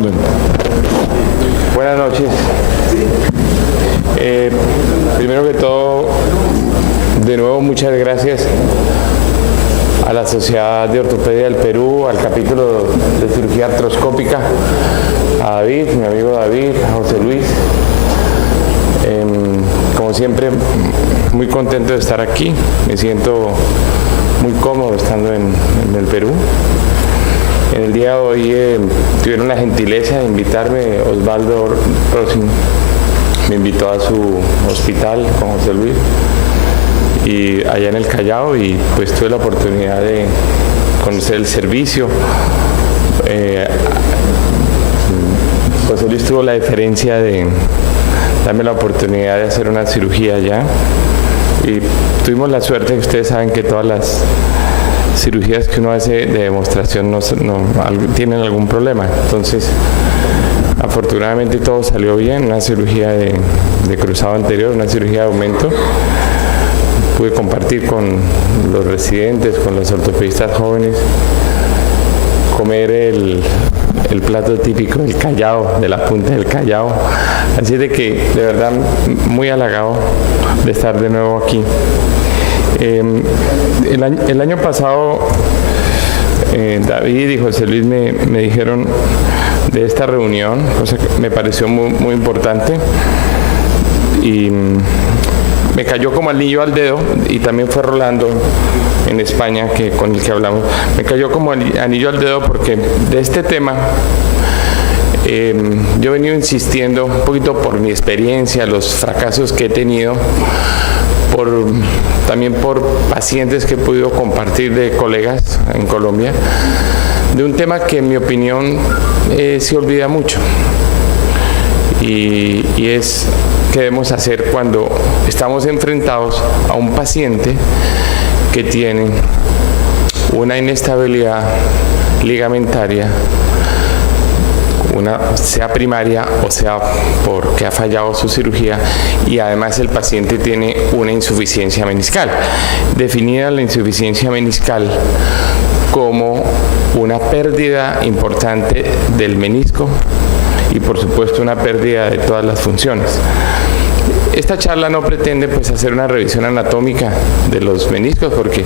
respondendo. Buenas noches. Primero que todo, de nuevo muchas gracias a la Sociedad de Ortopedia del Perú, al capítulo de cirugía artroscópica, a David, mi amigo David, a José Luis. Como siempre, muy contento de estar aquí. Me siento muy cómodo estando en el Perú. En el día de hoy tuvieron la gentileza de invitarme. Osvaldo Rossi me invitó a su hospital con José Luis y allá en el Callao, y pues tuve la oportunidad de conocer el servicio. José Luis tuvo la deferencia de darme la oportunidad de hacer una cirugía allá, y tuvimos la suerte que ustedes saben que todas las cirugías que uno hace de demostración no tienen algún problema. Entonces, afortunadamente todo salió bien. Una cirugía de cruzado anterior, una cirugía de aumento. Pude compartir con los residentes, con los ortopedistas jóvenes, comer el plato típico del Callao, de la punta del Callao. Así de que, de verdad, muy halagado de estar de nuevo aquí. El año pasado, David y José Luis me dijeron de esta reunión, cosa que me pareció muy importante, y me cayó como anillo al dedo, y también fue Rolando en España, con el que hablamos, me cayó como anillo al dedo porque de este tema yo he venido insistiendo un poquito por mi experiencia, los fracasos que he tenido, también por pacientes que he podido compartir de colegas en Colombia, de un tema que en mi opinión se olvida mucho, y es qué debemos hacer cuando estamos enfrentados a un paciente que tiene una inestabilidad ligamentaria, sea primaria o sea porque ha fallado su cirugía, y además el paciente tiene una insuficiencia meniscal. Definida la insuficiencia meniscal como una pérdida importante del menisco y por supuesto una pérdida de todas las funciones. Esta charla no pretende hacer una revisión anatómica de los meniscos, porque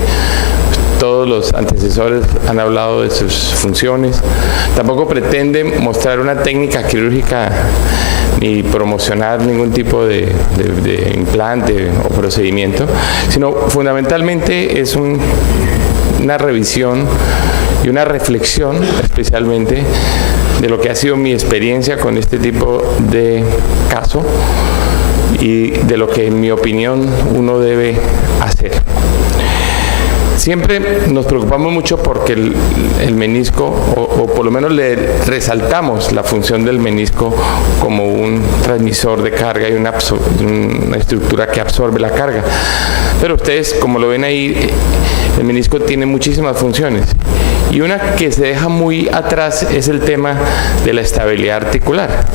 todos los antecesores han hablado de sus funciones. Tampoco pretende mostrar una técnica quirúrgica ni promocionar ningún tipo de implante o procedimiento, sino fundamentalmente es una revisión y una reflexión, especialmente de lo que ha sido mi experiencia con este tipo de caso y de lo que en mi opinión uno debe hacer. Siempre nos preocupamos mucho porque el menisco, o por lo menos le resaltamos la función del menisco como un transmisor de carga y una estructura que absorbe la carga. Pero ustedes, como lo ven ahí, el menisco tiene muchísimas funciones, y una que se deja muy atrás es el tema de la estabilidad articular.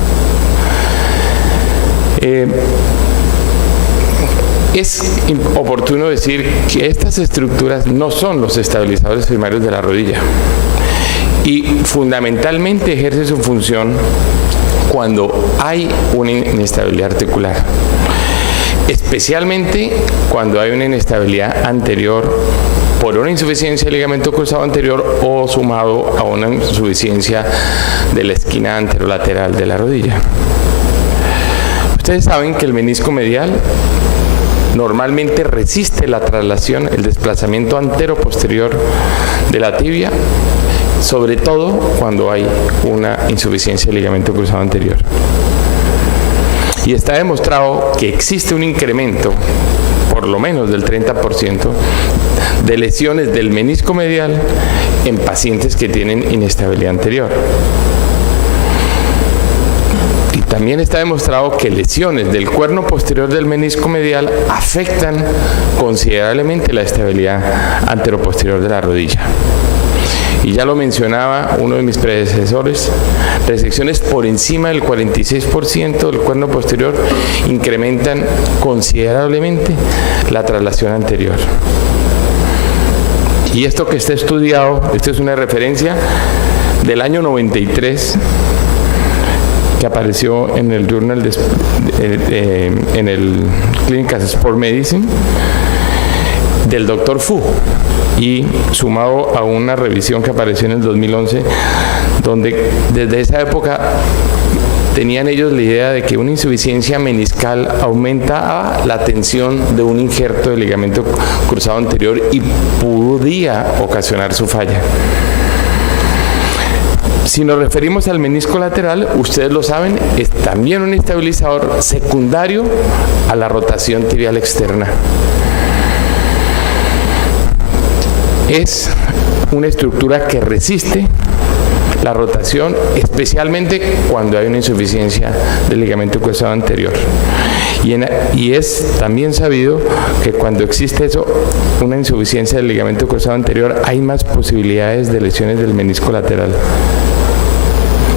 Es oportuno decir que estas estructuras no son los estabilizadores primarios de la rodilla, y fundamentalmente ejerce su función cuando hay una inestabilidad articular, especialmente cuando hay una inestabilidad anterior por una insuficiencia del ligamento cruzado anterior o sumado a una insuficiencia de la esquina anterolateral de la rodilla. Ustedes saben que el menisco medial normalmente resiste la traslación, el desplazamiento antero-posterior de la tibia, sobre todo cuando hay una insuficiencia del ligamento cruzado anterior. Y está demostrado que existe un incremento, por lo menos del 30%, de lesiones del menisco medial en pacientes que tienen inestabilidad anterior. También está demostrado que lesiones del cuerno posterior del menisco medial afectan considerablemente la estabilidad anteroposterior de la rodilla. Y ya lo mencionaba uno de mis predecesores, resecciones por encima del 46% del cuerno posterior incrementan considerablemente la traslación anterior. Y esto que está estudiado, esto es una referencia del año 93, que apareció en el Journal en el Clinical Sport Medicine del Dr. Fu, y sumado a una revisión que apareció en el 2011, donde desde esa época tenían ellos la idea de que una insuficiencia meniscal aumentaba la tensión de un injerto del ligamento cruzado anterior y podía ocasionar su falla. Si nos referimos al menisco lateral, ustedes lo saben, es también un estabilizador secundario a la rotación tibial externa. Es una estructura que resiste la rotación, especialmente cuando hay una insuficiencia del ligamento cruzado anterior. Y es también sabido que cuando existe eso, una insuficiencia del ligamento cruzado anterior, hay más posibilidades de lesiones del menisco lateral.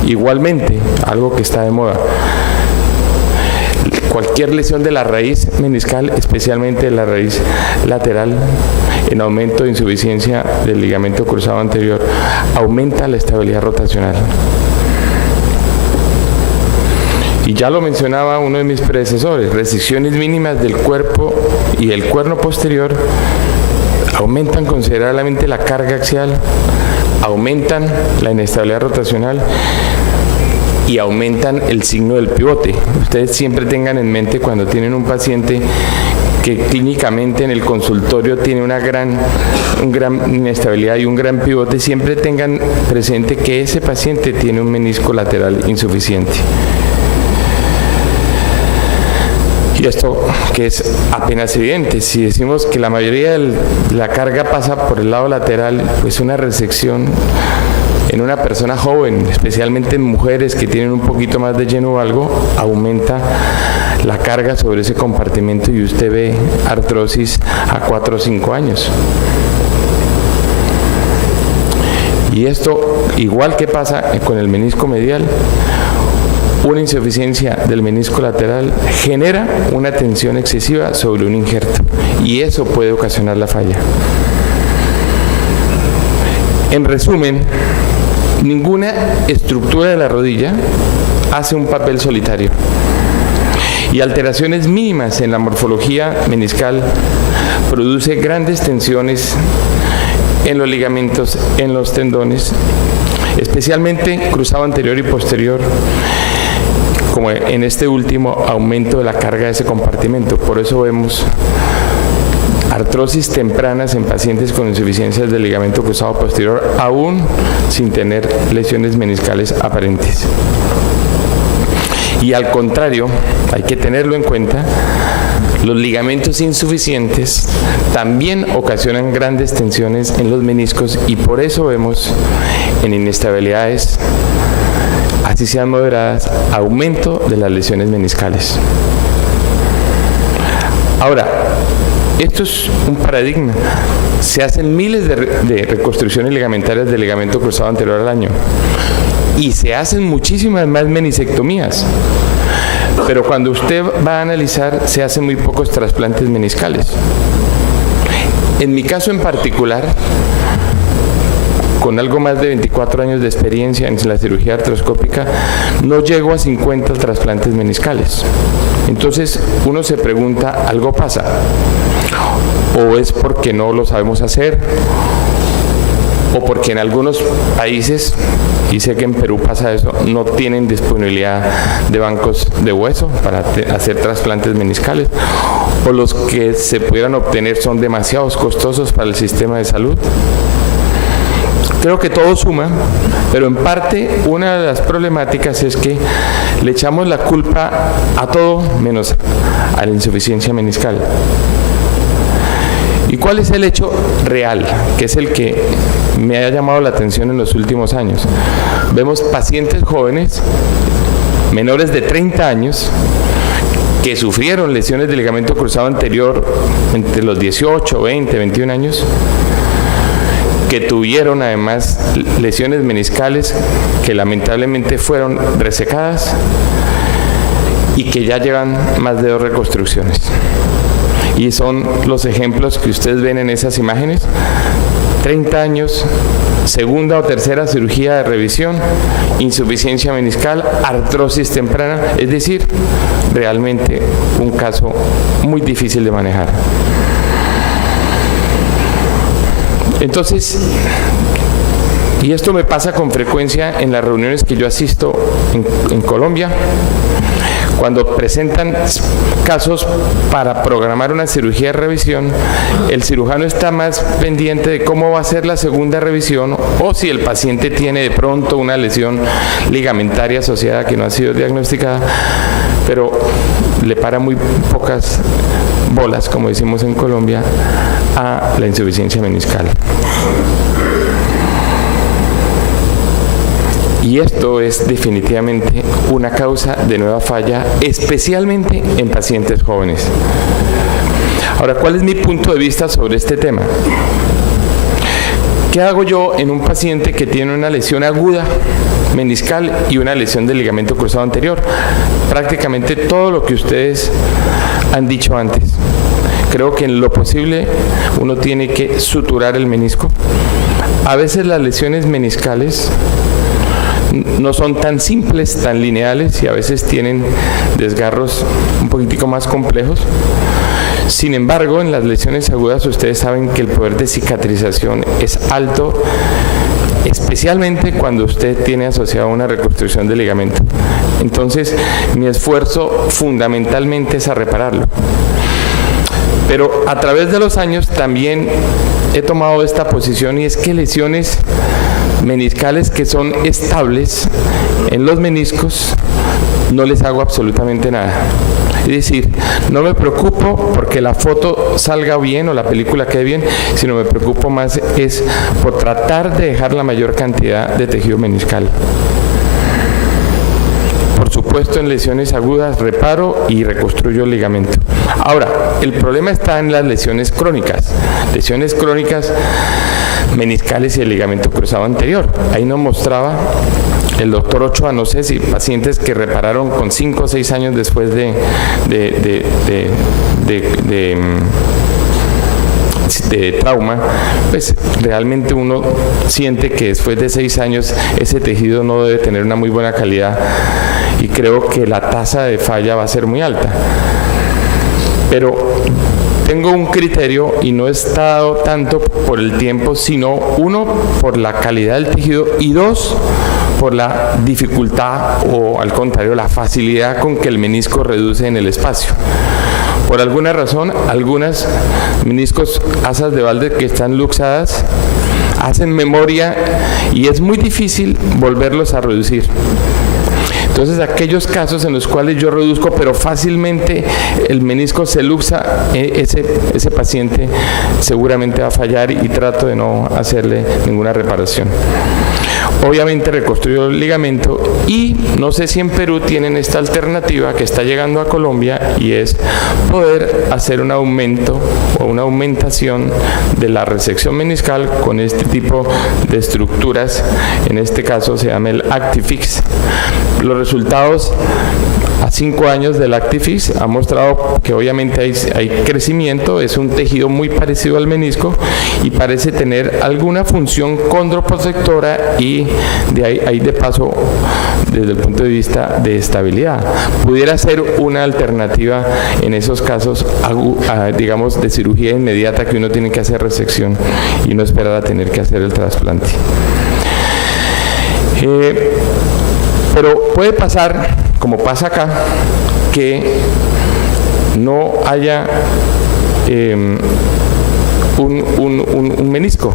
Igualmente, algo que está de moda, cualquier lesión de la raíz meniscal, especialmente de la raíz lateral, en aumento de insuficiencia del ligamento cruzado anterior, aumenta la estabilidad rotacional. Y ya lo mencionaba uno de mis predecesores, restricciones mínimas del cuerpo y el cuerno posterior aumentan considerablemente la carga axial, aumentan la inestabilidad rotacional y aumentan el signo del pivote. Ustedes siempre tengan en mente cuando tienen un paciente que clínicamente en el consultorio tiene una gran inestabilidad y un gran pivote, siempre tengan presente que ese paciente tiene un menisco lateral insuficiente. Y esto que es apenas evidente, si decimos que la mayoría de la carga pasa por el lado lateral, pues una resección en una persona joven, especialmente en mujeres que tienen un poquito más de lleno valgo, aumenta la carga sobre ese compartimento y usted ve artrosis a 4 o 5 años. Y esto, igual que pasa con el menisco medial, una insuficiencia del menisco lateral genera una tensión excesiva sobre un injerto y eso puede ocasionar la falla. En resumen, ninguna estructura de la rodilla hace un papel solitario y alteraciones mínimas en la morfología meniscal produce grandes tensiones en los ligamentos, en los tendones, especialmente cruzado anterior y posterior, como en este último aumento de la carga de ese compartimento. Por eso vemos artrosis tempranas en pacientes con insuficiencias del ligamento cruzado posterior, aún sin tener lesiones meniscales aparentes. Y al contrario, hay que tenerlo en cuenta, los ligamentos insuficientes también ocasionan grandes tensiones en los meniscos y por eso vemos en inestabilidades, así sean moderadas, aumento de las lesiones meniscales. Ahora, esto es un paradigma. Se hacen miles de reconstrucciones ligamentarias del ligamento cruzado anterior al año y se hacen muchísimas más menisectomías. Pero cuando usted va a analizar, se hacen muy pocos trasplantes meniscales. En mi caso en particular, con algo más de 24 años de experiencia en la cirugía artroscópica, no llego a 50 trasplantes meniscales. Entonces uno se pregunta, ¿algo pasa? ¿O es porque no lo sabemos hacer? ¿O porque en algunos países, y sé que en Perú pasa eso, no tienen disponibilidad de bancos de hueso para hacer trasplantes meniscales? ¿O los que se pudieran obtener son demasiado costosos para el sistema de salud? Creo que todo suma, pero en parte una de las problemáticas es que le echamos la culpa a todo menos a la insuficiencia meniscal. ¿Y cuál es el hecho real? Que es el que me ha llamado la atención en los últimos años. Vemos pacientes jóvenes, menores de 30 años, que sufrieron lesiones de ligamento cruzado anterior entre los 18, 20, 21 años, que tuvieron además lesiones meniscales que lamentablemente fueron resecadas y que ya llevan más de 2 reconstrucciones. Y son los ejemplos que ustedes ven en esas imágenes. 30 años, segunda o tercera cirugía de revisión, insuficiencia meniscal, artrosis temprana, es decir, realmente un caso muy difícil de manejar. Entonces, y esto me pasa con frecuencia en las reuniones que yo asisto en Colombia, cuando presentan casos para programar una cirugía de revisión, el cirujano está más pendiente de cómo va a ser la segunda revisión o si el paciente tiene de pronto una lesión ligamentaria asociada que no ha sido diagnosticada, pero le para muy pocas bolas, como decimos en Colombia, a la insuficiencia meniscal. Y esto es definitivamente una causa de nueva falla, especialmente en pacientes jóvenes. Ahora, ¿cuál es mi punto de vista sobre este tema? ¿Qué hago yo en un paciente que tiene una lesión aguda meniscal y una lesión del ligamento cruzado anterior? Prácticamente todo lo que ustedes han dicho antes. Creo que en lo posible uno tiene que suturar el menisco. A veces las lesiones meniscales no son tan simples, tan lineales y a veces tienen desgarros un poquitico más complejos. Sin embargo, en las lesiones agudas ustedes saben que el poder de cicatrización es alto, especialmente cuando usted tiene asociado una reconstrucción del ligamento. Entonces, mi esfuerzo fundamentalmente es a repararlo. Pero a través de los años también he tomado esta posición, y es que lesiones meniscales que son estables en los meniscos no les hago absolutamente nada. Es decir, no me preocupo porque la foto salga bien o la película quede bien, sino me preocupo más es por tratar de dejar la mayor cantidad de tejido meniscal. Por supuesto, en lesiones agudas reparo y reconstruyo el ligamento. Ahora, el problema está en las lesiones crónicas. Lesiones crónicas meniscales y el ligamento cruzado anterior. Ahí nos mostraba el doctor Ochoa, no sé si pacientes que repararon con 5 o 6 años después de trauma, pues realmente uno siente que después de 6 años ese tejido no debe tener una muy buena calidad y creo que la tasa de falla va a ser muy alta. Pero tengo un criterio y no he estado tanto por el tiempo, sino 1, por la calidad del tejido y 2, por la dificultad o al contrario la facilidad con que el menisco reduce en el espacio. Por alguna razón, algunas meniscos asas de Walder que están luxadas hacen memoria y es muy difícil volverlos a reducir. Entonces, aquellos casos en los cuales yo reduzco, pero fácilmente el menisco se luxa, ese paciente seguramente va a fallar y trato de no hacerle ninguna reparación. Obviamente reconstruyo el ligamento y no sé si en Perú tienen esta alternativa que está llegando a Colombia y es poder hacer un aumento o una aumentación de la resección meniscal con este tipo de estructuras. En este caso se llama el Actifix. Los resultados a 5 años del Actifix han mostrado que obviamente hay crecimiento, es un tejido muy parecido al menisco y parece tener alguna función condroprotectora y de ahí de paso desde el punto de vista de estabilidad. Pudiera ser una alternativa en esos casos, digamos, de cirugía inmediata que uno tiene que hacer resección y no esperar a tener que hacer el trasplante. Pero puede pasar, como pasa acá, que no haya un menisco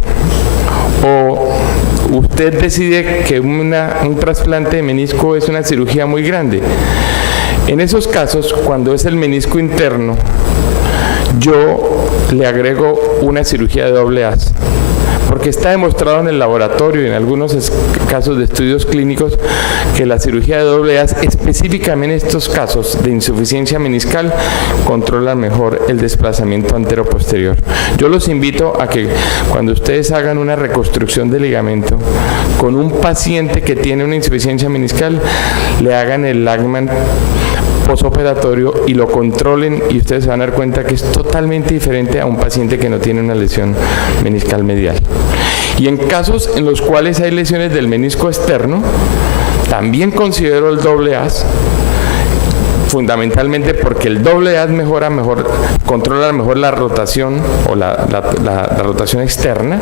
o usted decide que un trasplante de menisco es una cirugía muy grande. En esos casos, cuando es el menisco interno, yo le agrego una cirugía de doble haz. Porque está demostrado en el laboratorio y en algunos casos de estudios clínicos que la cirugía de doble haz, específicamente en estos casos de insuficiencia meniscal, controla mejor el desplazamiento antero-posterior. Yo los invito a que cuando ustedes hagan una reconstrucción de ligamento con un paciente que tiene una insuficiencia meniscal, le hagan el Lachman posoperatorio y lo controlen y ustedes se van a dar cuenta que es totalmente diferente a un paciente que no tiene una lesión meniscal medial. Y en casos en los cuales hay lesiones del menisco externo, también considero el doble haz, fundamentalmente porque el doble haz controla mejor la rotación o la rotación externa,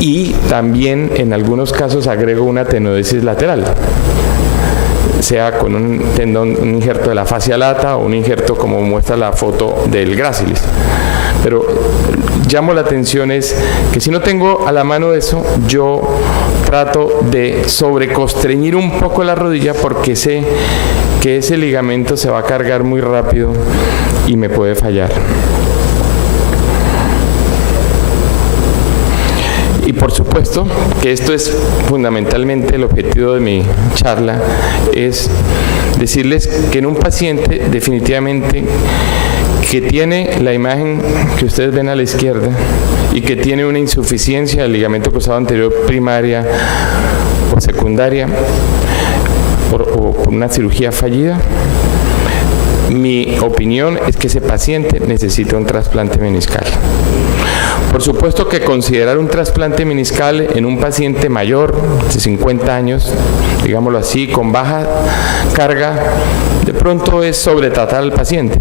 y también en algunos casos agrego una tenodesis lateral, sea con un tendón, un injerto de la fascia lata o un injerto como muestra la foto del grácilis. Pero llamo la atención es que si no tengo a la mano eso, yo trato de sobreconstreñir un poco la rodilla porque sé que ese ligamento se va a cargar muy rápido y me puede fallar. Y por supuesto que esto es fundamentalmente el objetivo de mi charla, es decirles que en un paciente definitivamente que tiene la imagen que ustedes ven a la izquierda y que tiene una insuficiencia del ligamento cruzado anterior primaria o secundaria o por una cirugía fallida, mi opinión es que ese paciente necesita un trasplante meniscal. Por supuesto que considerar un trasplante meniscal en un paciente mayor de 50 años, digámoslo así, con baja carga, de pronto es sobretratar al paciente.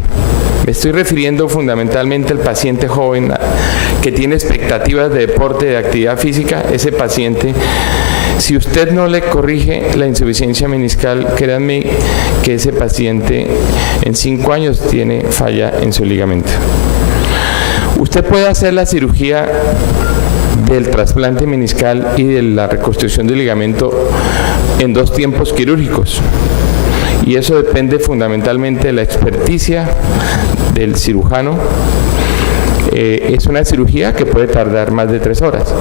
Me estoy refiriendo fundamentalmente al paciente joven que tiene expectativas de deporte, de actividad física. Ese paciente, si usted no le corrige la insuficiencia meniscal, créanme que ese paciente en 5 años tiene falla en su ligamento. Usted puede hacer la cirugía del trasplante meniscal y de la reconstrucción del ligamento en 2 tiempos quirúrgicos. Y eso depende fundamentalmente de la experticia del cirujano. Es una cirugía que puede tardar más de 3 horas.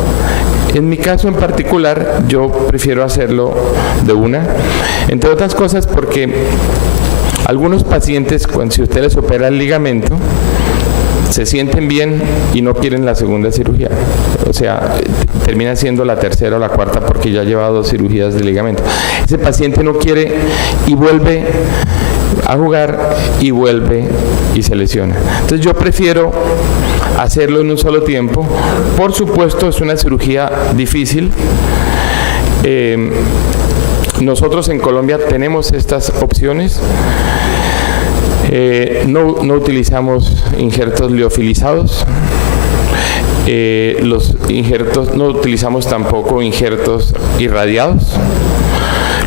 En mi caso en particular, yo prefiero hacerlo de una, entre otras cosas porque algunos pacientes, si usted les opera el ligamento, se sienten bien y no quieren la segunda cirugía. O sea, termina siendo la tercera o la cuarta porque ya lleva 2 cirugías de ligamento. Ese paciente no quiere y vuelve a jugar y vuelve y se lesiona. Entonces yo prefiero hacerlo en un solo tiempo. Por supuesto, es una cirugía difícil. Nosotros en Colombia tenemos estas opciones. No utilizamos injertos liofilizados. Los injertos, no utilizamos tampoco injertos irradiados.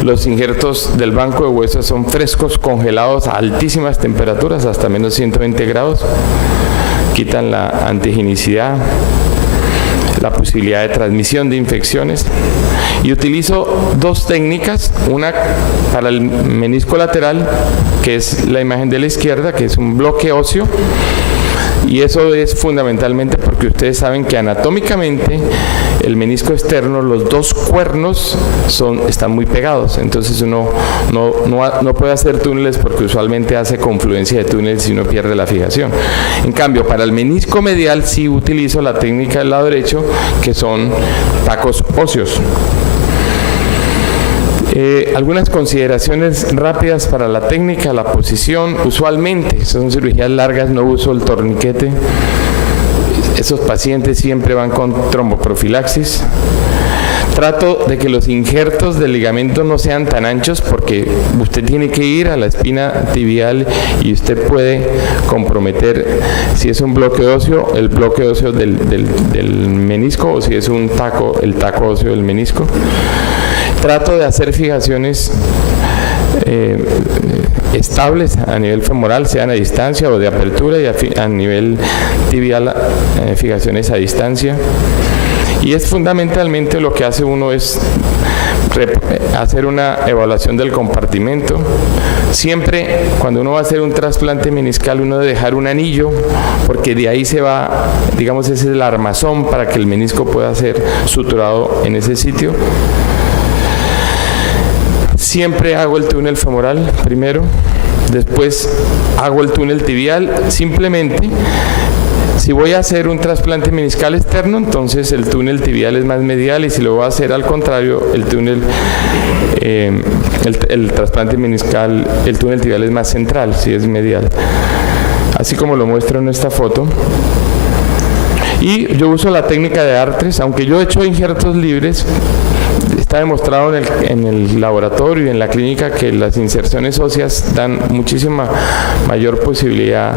Los injertos del banco de huesos son frescos, congelados a altísimas temperaturas, hasta menos 120 grados. Quitan la antigenicidad, la posibilidad de transmisión de infecciones. Y utilizo 2 técnicas, una para el menisco lateral, que es la imagen de la izquierda, que es un bloque óseo, y eso es fundamentalmente porque ustedes saben que anatómicamente el menisco externo, los 2 cuernos están muy pegados, entonces uno no puede hacer túneles porque usualmente hace confluencia de túneles y uno pierde la fijación. En cambio, para el menisco medial sí utilizo la técnica del lado derecho, que son tacos óseos. Algunas consideraciones rápidas para la técnica, la posición. Usualmente, son cirugías largas, no uso el torniquete. Esos pacientes siempre van con tromboprofilaxis. Trato de que los injertos del ligamento no sean tan anchos porque usted tiene que ir a la espina tibial y usted puede comprometer, si es un bloque óseo, el bloque óseo del menisco, o si es un taco, el taco óseo del menisco. Trato de hacer fijaciones estables a nivel femoral, sean a distancia o de apertura, y a nivel tibial, fijaciones a distancia. Y es fundamentalmente lo que hace uno es hacer una evaluación del compartimento. Siempre cuando uno va a hacer un trasplante meniscal, uno debe dejar un anillo, porque de ahí se va, digamos, ese es el armazón para que el menisco pueda ser suturado en ese sitio. Siempre hago el túnel femoral primero, después hago el túnel tibial. Simplemente, si voy a hacer un trasplante meniscal externo, entonces el túnel tibial es más medial, y si lo voy a hacer al contrario, el túnel, el trasplante meniscal, el túnel tibial es más central, si es medial. Así como lo muestro en esta foto. Y yo uso la técnica de Artres, aunque yo he hecho injertos libres. Está demostrado en el laboratorio y en la clínica que las inserciones óseas dan muchísima mayor posibilidad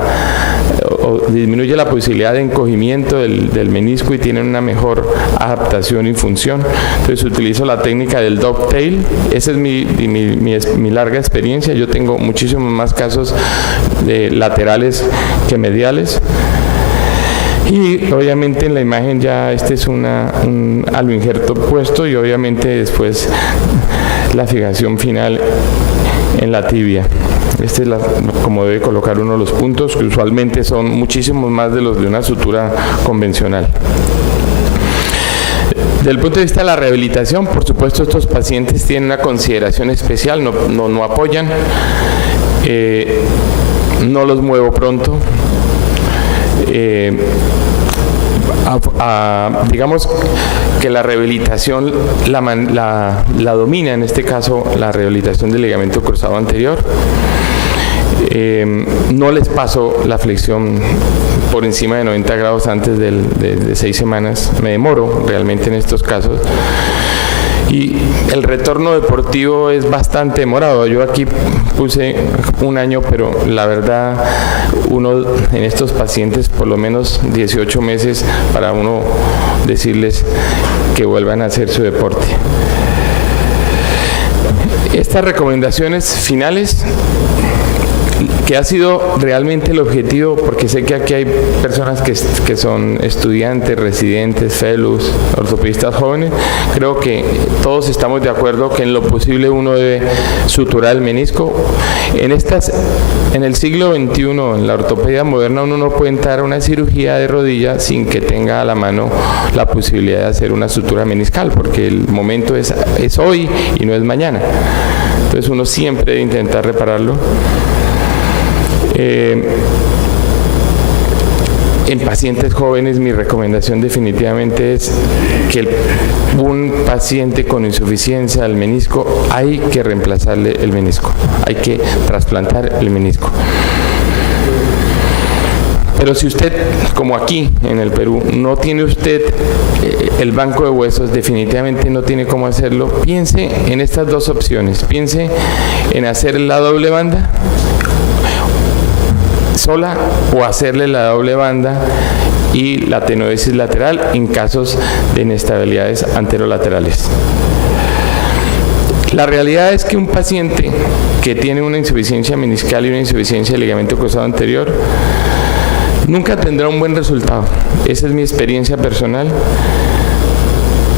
o disminuye la posibilidad de encogimiento del menisco y tienen una mejor adaptación y función. Entonces utilizo la técnica del dovetail. Esa es mi larga experiencia. Yo tengo muchísimos más casos de laterales que mediales. Y obviamente en la imagen ya este es un aloinjerto puesto y obviamente después la fijación final en la tibia. Este es como debe colocar uno de los puntos, que usualmente son muchísimos más de los de una sutura convencional. Desde el punto de vista de la rehabilitación, por supuesto estos pacientes tienen una consideración especial, no apoyan, no los muevo pronto. Digamos que la rehabilitación la domina en este caso la rehabilitación del ligamento cruzado anterior. No les paso la flexión por encima de 90 grados antes de 6 semanas, me demoro realmente en estos casos. Y el retorno deportivo es bastante demorado. Yo aquí puse 1 año, pero la verdad uno en estos pacientes por lo menos 18 meses para uno decirles que vuelvan a hacer su deporte. Estas recomendaciones finales, que ha sido realmente el objetivo, porque sé que aquí hay personas que son estudiantes, residentes, fellows, ortopedistas jóvenes. Creo que todos estamos de acuerdo que en lo posible uno debe suturar el menisco. En el siglo XXI, en la ortopedia moderna, uno no puede entrar a una cirugía de rodilla sin que tenga a la mano la posibilidad de hacer una sutura meniscal, porque el momento es hoy y no es mañana. Entonces uno siempre debe intentar repararlo. En pacientes jóvenes mi recomendación definitivamente es que un paciente con insuficiencia del menisco hay que reemplazarle el menisco, hay que trasplantar el menisco. Pero si usted, como aquí en el Perú, no tiene usted el banco de huesos, definitivamente no tiene cómo hacerlo, piense en estas dos opciones. Piense en hacer la doble banda sola o hacerle la doble banda y la tenodesis lateral en casos de inestabilidades anterolaterales. La realidad es que un paciente que tiene una insuficiencia meniscal y una insuficiencia del ligamento cruzado anterior nunca tendrá un buen resultado. Esa es mi experiencia personal.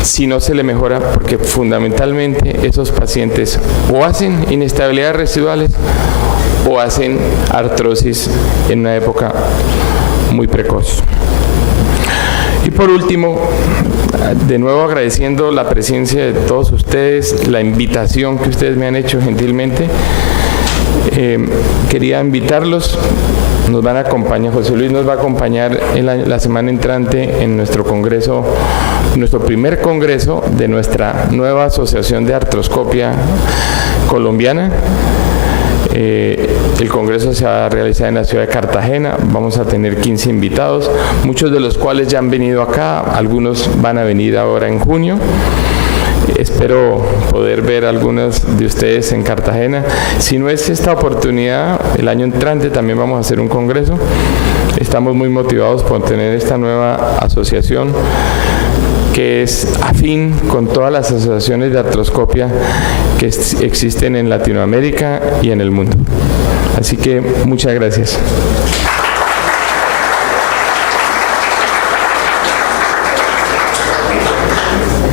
Si no se le mejora, porque fundamentalmente esos pacientes o hacen inestabilidades residuales o hacen artrosis en una época muy precoz. Y por último, de nuevo agradeciendo la presencia de todos ustedes, la invitación que ustedes me han hecho gentilmente. Quería invitarlos, nos van a acompañar, José Luis nos va a acompañar la semana entrante en nuestro congreso, nuestro primer congreso de nuestra nueva asociación de artroscopia colombiana. El congreso se va a realizar en la ciudad de Cartagena. Vamos a tener 15 invitados, muchos de los cuales ya han venido acá, algunos van a venir ahora en junio. Espero poder ver a algunos de ustedes en Cartagena. Si no es esta oportunidad, el año entrante también vamos a hacer un congreso. Estamos muy motivados por tener esta nueva asociación que es afín con todas las asociaciones de artroscopia que existen en Latinoamérica y en el mundo. Así que muchas gracias.